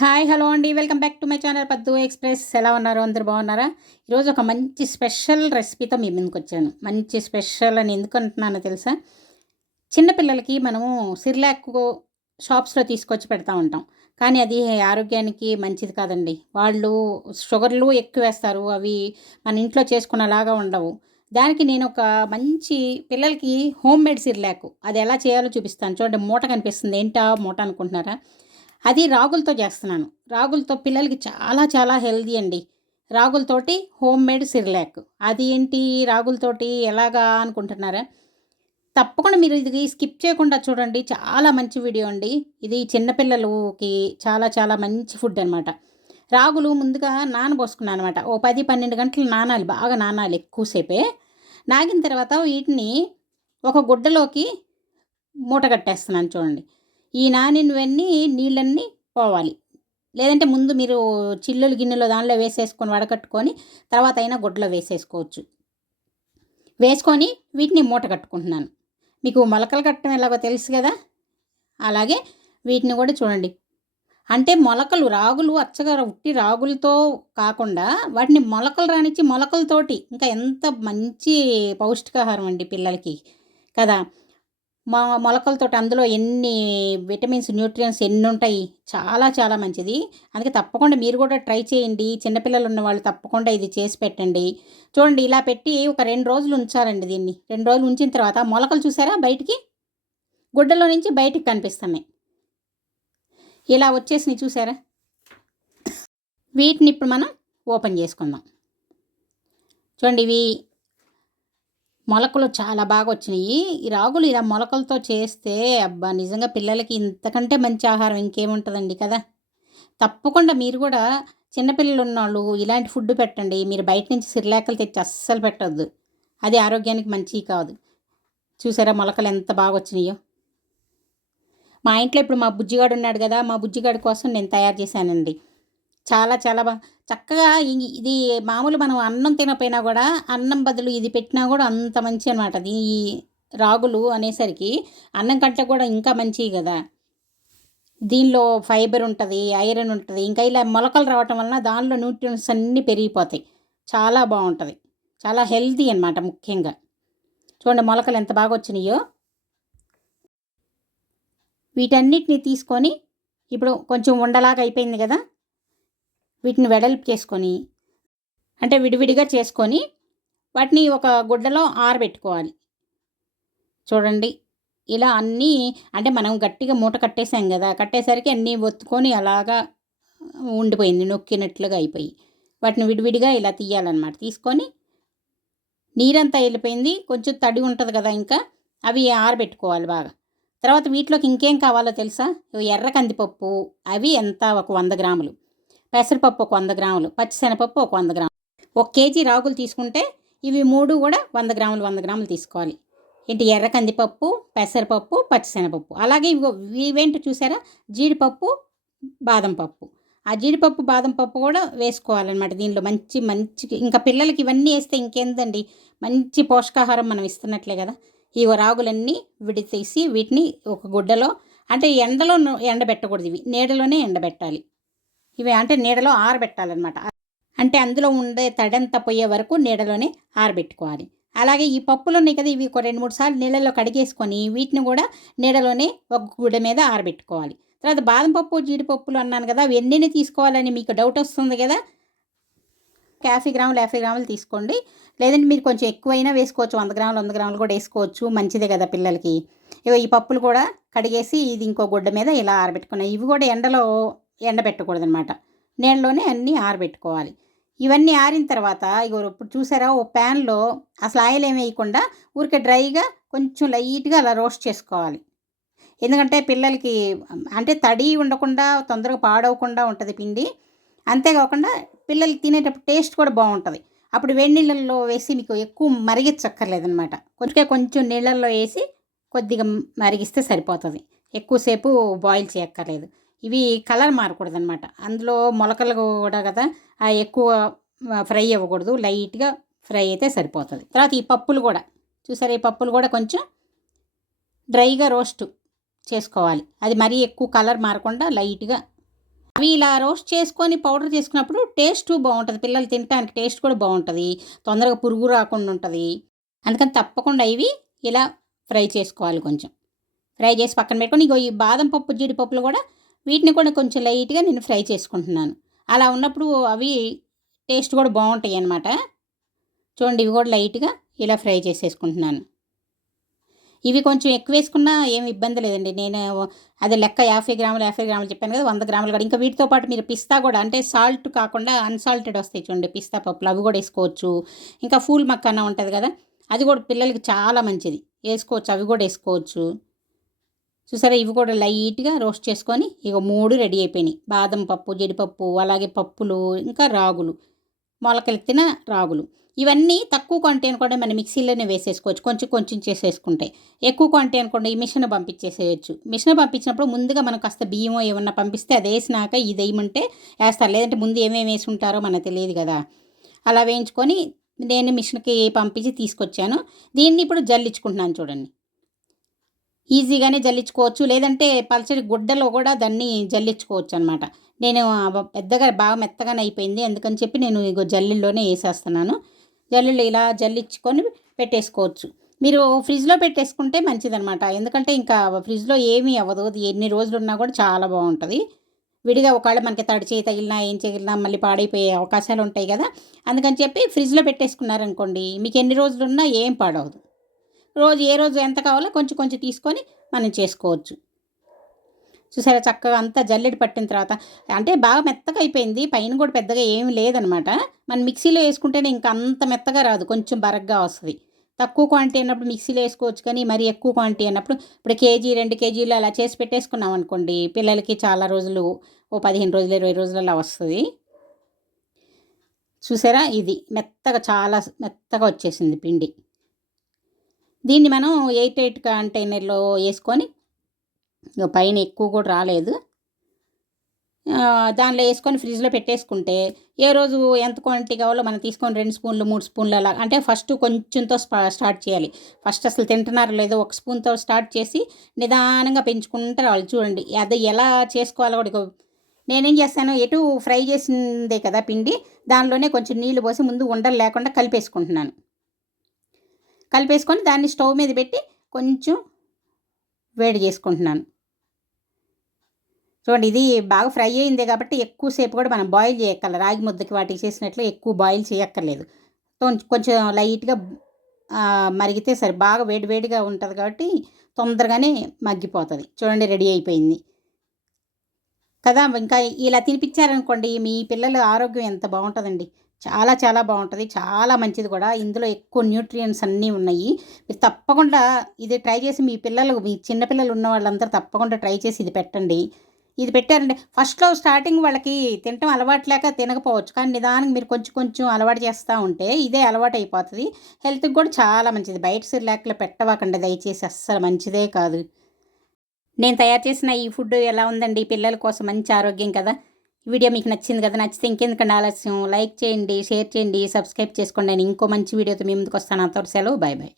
Hi hello అండి, welcome back to my channel పద్దు express. ఎలా ఉన్నారు? అందరు బాగున్నారా? ఈరోజు ఒక మంచి స్పెషల్ రెసిపీతో మీ ముందుకు వచ్చాను. మంచి స్పెషల్ అని ఎందుకు అంటున్నానో తెలుసా? చిన్నపిల్లలకి మనము సిర్లాక్ షాప్స్లో తీసుకొచ్చి పెడతా ఉంటాం, కానీ అది ఆరోగ్యానికి మంచిది కాదండి. వాళ్ళు షుగర్లు ఎక్కువ వేస్తారు, అవి మన ఇంట్లో చేసుకునేలాగా ఉండవు. దానికి నేను ఒక మంచి పిల్లలకి హోమ్ మేడ్ సిర్లాక్ అది ఎలా చేయాలో చూపిస్తాను. చూడండి, మూట కనిపిస్తుంది. ఏంటా మూట అనుకుంటున్నారా? అది రాగులతో చేస్తున్నాను. రాగులతో పిల్లలకి చాలా చాలా హెల్తీ అండి. రాగులతోటి హోమ్ మేడ్ సిర్లాక్. అది ఏంటి రాగులతోటి ఎలాగా అనుకుంటున్నారా? తప్పకుండా మీరు ఇది స్కిప్ చేయకుండా చూడండి. చాలా మంచి వీడియో అండి. ఇది చిన్నపిల్లలకి చాలా చాలా మంచి ఫుడ్ అనమాట. రాగులు ముందుగా నానబోసుకున్నాను అనమాట. ఓ 10-12 గంటలు నానాలి, బాగా నానాలి ఎక్కువసేపే. నాగిన తర్వాత వీటిని ఒక గుడ్డలోకి మూట కట్టేస్తున్నాను చూడండి. ఈ నానినవన్నీ నీళ్ళన్నీ పోవాలి. లేదంటే ముందు మీరు చిల్లులు గిన్నెలో దానిలో వేసేసుకొని వడకట్టుకొని తర్వాత అయినా గుడ్డలో వేసేసుకోవచ్చు. వేసుకొని వీటిని మూట కట్టుకుంటున్నాను. మీకు మొలకలు కట్టడం ఎలాగో తెలుసు కదా, అలాగే వీటిని కూడా చూడండి. అంటే మొలకలు రాగులు అచ్చగా ఉట్టి రాగులతో కాకుండా వాటిని మొలకలు రానిచ్చి మొలకలతోటి ఇంకా ఎంత మంచి పౌష్టికాహారం అండి పిల్లలకి కదా. మొలకలతోటి అందులో ఎన్ని విటమిన్స్, న్యూట్రియన్స్ ఎన్ని ఉంటాయి. చాలా చాలా మంచిది. అందుకే తప్పకుండా మీరు కూడా ట్రై చేయండి. చిన్నపిల్లలు ఉన్నవాళ్ళు తప్పకుండా ఇది చేసి పెట్టండి. చూడండి, ఇలా పెట్టి ఒక 2 రోజులు ఉంచాలండి దీన్ని. 2 రోజులు ఉంచిన తర్వాత మొలకలు చూసారా బయటికి, గుడ్డలో నుంచి బయటికి కనిపిస్తున్నాయి. ఇలా వచ్చేసినాయి చూసారా? వీటిని ఇప్పుడు మనం ఓపెన్ చేసుకుందాం. చూడండి, ఇవి మొలకలు చాలా బాగా వచ్చినాయి. ఈ రాగులు ఇలా మొలకలతో చేస్తే అబ్బా, నిజంగా పిల్లలకి ఇంతకంటే మంచి ఆహారం ఇంకేముంటుందండి కదా. తప్పకుండా మీరు కూడా చిన్నపిల్లలు ఉన్నవాళ్ళు ఇలాంటి ఫుడ్ పెట్టండి. మీరు బయట నుంచి సిర్లాకలు తెచ్చి అస్సలు పెట్టొద్దు, అది ఆరోగ్యానికి మంచిది కాదు. చూసారా మొలకలు ఎంత బాగా వచ్చినాయో? మా ఇంట్లో ఇప్పుడు మా బుజ్జిగాడు ఉన్నాడు కదా, మా బుజ్జిగాడి కోసం నేను తయారు చేశానండి. చాలా చాలా చక్కగా ఇది మామూలు మనం అన్నం తినపోయినా కూడా అన్నం బదులు ఇది పెట్టినా కూడా అంత మంచి అనమాట. ఈ రాగులు అనేసరికి అన్నం కంటే కూడా ఇంకా మంచివి కదా. దీనిలో ఫైబర్ ఉంటుంది, ఐరన్ ఉంటుంది. ఇంకా ఇలా మొలకలు రావటం వలన దానిలో న్యూట్రియన్స్ అన్నీ పెరిగిపోతాయి. చాలా బాగుంటుంది, చాలా హెల్తీ అనమాట. ముఖ్యంగా చూడండి మొలకలు ఎంత బాగా వచ్చినాయో. వీటన్నిటిని తీసుకొని ఇప్పుడు కొంచెం ఉండలాగా అయిపోయింది కదా, వీటిని వెడల్పు చేసుకొని అంటే విడివిడిగా చేసుకొని వాటిని ఒక గుడ్డలో ఆరబెట్టుకోవాలి. చూడండి, ఇలా అన్నీ అంటే మనం గట్టిగా మూట కట్టేసాం కదా, కట్టేసరికి అన్నీ ఒత్తుకొని అలాగా ఉండిపోయింది, నొక్కినట్లుగా అయిపోయి. వాటిని విడివిడిగా ఇలా తీయాలన్నమాట. తీసుకొని నీరంతా వెళ్ళిపోయింది, కొంచెం తడి ఉంటుంది కదా, ఇంకా అవి ఆరబెట్టుకోవాలి బాగా. తర్వాత వీటిలోకి ఇంకేం కావాలో తెలుసా? ఎర్ర కందిపప్పు, అవి ఎంత ఒక 100 గ్రాములు, పెసరపప్పు ఒక 100 గ్రాములు, పచ్చిశనగపప్పు ఒక 100 గ్రాములు. 1 కేజీ రాగులు తీసుకుంటే ఇవి 3 కూడా 100 గ్రాములు 100 గ్రాములు తీసుకోవాలి. ఏంటి, ఎర్ర కందిపప్పు, పెసరపప్పు, పచ్చిశనగపప్పు. అలాగే ఇవేంటి చూసారా, జీడిపప్పు, బాదం పప్పు. ఆ జీడిపప్పు బాదం పప్పు కూడా వేసుకోవాలన్నమాట దీనిలో. మంచి మంచి ఇంకా పిల్లలకి ఇవన్నీ వేస్తే ఇంకేందండి, మంచి పోషకాహారం మనం ఇస్తున్నట్లే కదా. ఈ రాగులన్నీ విడితీసి వీటిని ఒక గుడ్డలో, అంటే ఎండలో ఎండబెట్టకూడదు, ఇవి నీడలోనే ఎండబెట్టాలి. ఇవి అంటే నీడలో ఆరబెట్టాలన్నమాట. అంటే అందులో ఉండే తడంతా పోయే వరకు నీడలోనే ఆరబెట్టుకోవాలి. అలాగే ఈ పప్పులు ఉన్నాయి కదా, ఇవి ఒక 2-3 సార్లు నీళ్ళలో కడిగేసుకొని వీటిని కూడా నీడలోనే ఒక గుడ్డ మీద ఆరబెట్టుకోవాలి. తర్వాత బాదం పప్పు, జీడిపప్పులు అన్నాను కదా, అవి ఎన్ని తీసుకోవాలని మీకు డౌట్ వస్తుంది కదా. 50 గ్రాములు 50 గ్రాములు తీసుకోండి. లేదంటే మీరు కొంచెం ఎక్కువైనా వేసుకోవచ్చు, 100 గ్రాములు 100 గ్రాములు కూడా వేసుకోవచ్చు, మంచిదే కదా పిల్లలకి. ఈ పప్పులు కూడా కడిగేసి ఇది ఇంకో గుడ్డ మీద ఇలా ఆరబెట్టుకున్నాయి. ఇవి కూడా ఎండలో ఎండబెట్టకూడదనమాట, నీళ్ళలోనే అన్నీ ఆరబెట్టుకోవాలి. ఇవన్నీ ఆరిన తర్వాత ఇప్పుడు చూసారా, ఓ ప్యాన్లో అసలు ఆయిల్ ఏమి వేయకుండా ఊరికే డ్రైగా కొంచెం లైట్గా అలా రోస్ట్ చేసుకోవాలి. ఎందుకంటే పిల్లలకి అంటే తడి ఉండకుండా తొందరగా పాడవకుండా ఉంటుంది పిండి. అంతేకాకుండా పిల్లలకి తినేటప్పుడు టేస్ట్ కూడా బాగుంటుంది. అప్పుడు వేడి నీళ్ళల్లో వేసి మీకు ఎక్కువ మరిగించక్కర్లేదనమాట. కొంచెం నీళ్ళల్లో వేసి కొద్దిగా మరిగిస్తే సరిపోతుంది, ఎక్కువసేపు బాయిల్ చేయక్కర్లేదు. ఇవి కలర్ మారకూడదనమాట. అందులో మొలకలు కూడా కదా, ఎక్కువ ఫ్రై అవ్వకూడదు, లైట్గా ఫ్రై అయితే సరిపోతుంది. తర్వాత ఈ పప్పులు కూడా చూసారా, ఈ పప్పులు కూడా కొంచెం డ్రైగా రోస్ట్ చేసుకోవాలి. అది మరీ ఎక్కువ కలర్ మారకుండా లైట్గా అవి ఇలా రోస్ట్ చేసుకొని పౌడర్ చేసుకున్నప్పుడు టేస్ట్ బాగుంటుంది, పిల్లలు తినడానికి టేస్ట్ కూడా బాగుంటుంది, తొందరగా పురుగు రాకుండా ఉంటుంది. అందుకని తప్పకుండా ఇవి ఇలా ఫ్రై చేసుకోవాలి. కొంచెం ఫ్రై చేసి పక్కన పెట్టుకొని ఇగో ఈ బాదం పప్పు జీడిపప్పులు కూడా వీటిని కూడా కొంచెం లైట్గా నేను ఫ్రై చేసుకుంటున్నాను. అలా ఉన్నప్పుడు అవి టేస్ట్ కూడా బాగుంటాయి అన్నమాట. చూడండి ఇవి కూడా లైట్గా ఇలా ఫ్రై చేసేసుకుంటున్నాను. ఇవి కొంచెం ఎక్కువ వేసుకున్నా ఏమి ఇబ్బంది లేదండి. నేను అది లెక్క 50 గ్రాములు చెప్పాను కదా, 100 గ్రాములు కూడా. ఇంకా వీటితో పాటు మీరు పిస్తా కూడా, అంటే సాల్ట్ కాకుండా అన్సాల్టెడ్ వస్తాయి చూడండి పిస్తా పప్పులు, అవి కూడా వేసుకోవచ్చు. ఇంకా ఫూల్ మక్కన ఉంటుంది కదా, అది కూడా పిల్లలకి చాలా మంచిది, వేసుకోవచ్చు, అవి కూడా వేసుకోవచ్చు. చూసారా ఇవి కూడా లైట్గా రోస్ట్ చేసుకొని ఇక 3 రెడీ అయిపోయినాయి. బాదం పప్పు, జీడిపప్పు, అలాగే పప్పులు, ఇంకా రాగులు, మొలకెత్తిన రాగులు. ఇవన్నీ తక్కువ క్వాంటిటీ అనుకోండి మనం మిక్సీలోనే వేసేసుకోవచ్చు, కొంచెం కొంచెం చేసేసుకుంటే. ఎక్కువ క్వాంటిటీ అనుకోండి ఈ మిషన్ పంపించేసేయచ్చు. మిషన్ పంపించినప్పుడు ముందుగా మనం కాస్త బియ్యమో ఏమన్నా పంపిస్తే అది వేసినాక ఇది వేయమంటే వేస్తారు, లేదంటే ముందు ఏమేమి వేసి ఉంటారో మనకు తెలియదు కదా. అలా వేయించుకొని నేను మిషన్కి పంపించి తీసుకొచ్చాను. దీన్ని ఇప్పుడు జల్లించుకుంటున్నాను చూడండి. ఈజీగానే జల్లించుకోవచ్చు, లేదంటే పల్చడి గుడ్డలో కూడా దాన్ని జల్లించుకోవచ్చు అనమాట. నేను పెద్దగా బాగా మెత్తగానే అయిపోయింది, అందుకని చెప్పి నేను ఇగో జల్లిల్లోనే వేసేస్తున్నాను. జల్లిలో ఇలా జల్లించుకొని పెట్టేసుకోవచ్చు. మీరు ఫ్రిడ్జ్లో పెట్టేసుకుంటే మంచిదనమాట, ఎందుకంటే ఇంకా ఫ్రిడ్జ్లో ఏమీ అవ్వదు, అది ఎన్ని రోజులు ఉన్నా కూడా చాలా బాగుంటుంది. విడిగా ఒకవేళ మనకి తడి చేయి తగిలినా ఏం తగిలినా మళ్ళీ పాడైపోయే అవకాశాలు ఉంటాయి కదా. అందుకని చెప్పి ఫ్రిడ్జ్లో పెట్టేసుకున్నారనుకోండి మీకు ఎన్ని రోజులున్నా ఏం పాడవదు. రోజు ఏ రోజు ఎంత కావాలో కొంచెం కొంచెం తీసుకొని మనం చేసుకోవచ్చు. చూసారా చక్కగా అంతా జల్లెడ పట్టిన తర్వాత, అంటే బాగా మెత్తగా అయిపోయింది, పైన కూడా పెద్దగా ఏమి లేదనమాట. మనం మిక్సీలో వేసుకుంటేనే ఇంకా అంత మెత్తగా రాదు, కొంచెం బరగ్గా వస్తుంది. తక్కువ క్వాంటిటీ అన్నప్పుడు మిక్సీలో వేసుకోవచ్చు, కానీ మరి ఎక్కువ క్వాంటిటీ అన్నప్పుడు ఇప్పుడు కేజీ 2 కేజీలు అలా చేసి పెట్టేసుకున్నాం అనుకోండి, పిల్లలకి చాలా రోజులు, ఓ 15 రోజులు 20 రోజులు అలా వస్తుంది. చూసారా ఇది మెత్తగా చాలా మెత్తగా వచ్చేసింది పిండి. దీన్ని మనం 8 కంటైనర్లో వేసుకొని, పైన ఎక్కువ కూడా రాలేదు, దానిలో వేసుకొని ఫ్రిడ్జ్లో పెట్టేసుకుంటే ఏ రోజు ఎంత క్వాంటిటీ కావాలో మనం తీసుకొని 2 స్పూన్లు 3 స్పూన్లు అలా, అంటే ఫస్ట్ కొంచెంతో స్టార్ట్ చేయాలి. ఫస్ట్ అసలు తింటున్నారో లేదో 1 స్పూన్తో స్టార్ట్ చేసి నిదానంగా పెంచుకుంటూ రావాలి. చూడండి అది ఎలా చేసుకోవాలో కూడా. నేనేం చేస్తాను, ఎటు ఫ్రై చేసిందే కదా పిండి, దానిలోనే కొంచెం నీళ్లు పోసి ముందు ఉండలు లేకుండా కలిపేసుకుంటున్నాను. కలిపేసుకొని దాన్ని స్టవ్ మీద పెట్టి కొంచెం వేడి చేసుకుంటున్నాను. చూడండి ఇది బాగా ఫ్రై అయిందే కాబట్టి ఎక్కువసేపు కూడా మనం బాయిల్ చేయక్కర్లేదు, రాగి ముద్దకి వాటికి చేసినట్లు ఎక్కువ బాయిల్ చేయక్కర్లేదు. కొంచెం లైట్గా మరిగితే సరే, బాగా వేడివేడిగా ఉంటుంది కాబట్టి తొందరగానే మగ్గిపోతుంది. చూడండి రెడీ అయిపోయింది కదా. ఇంకా ఇలా తినిపించారనుకోండి మీ పిల్లల ఆరోగ్యం ఎంత బాగుంటుందండి, చాలా చాలా బాగుంటుంది, చాలా మంచిది కూడా. ఇందులో ఎక్కువ న్యూట్రియంట్స్ అన్నీ ఉన్నాయి. మీరు తప్పకుండా ఇది ట్రై చేసి మీ పిల్లలు, మీ చిన్నపిల్లలు ఉన్న వాళ్ళందరూ తప్పకుండా ట్రై చేసి ఇది పెట్టండి. ఇది పెట్టారంటే ఫస్ట్లో స్టార్టింగ్ వాళ్ళకి తినటం అలవాటు లేక తినకపోవచ్చు, కానీ నిదానంగా మీరు కొంచెం కొంచెం అలవాటు చేస్తూ ఉంటే ఇదే అలవాటు అయిపోతుంది. హెల్త్కి కూడా చాలా మంచిది. బయట సిర్లాక్లో పెట్టవాకండి దయచేసి, అస్సలు మంచిదే కాదు. నేను తయారు చేసిన ఈ ఫుడ్ ఎలా ఉందండి, పిల్లల కోసం మంచి ఆరోగ్యం కదా. వీడియో మీకు నచ్చింది కదా, నచ్చితే ఇంకెందుకంటే ఆలస్యం, లైక్ చేయండి, షేర్ చేయండి, సబ్స్క్రైబ్ చేసుకోండి. నేను ఇంకో మంచి వీడియోతో మీ ముందుకు వస్తాను. అంతవరకు సెలవు, బాయ్ బాయ్.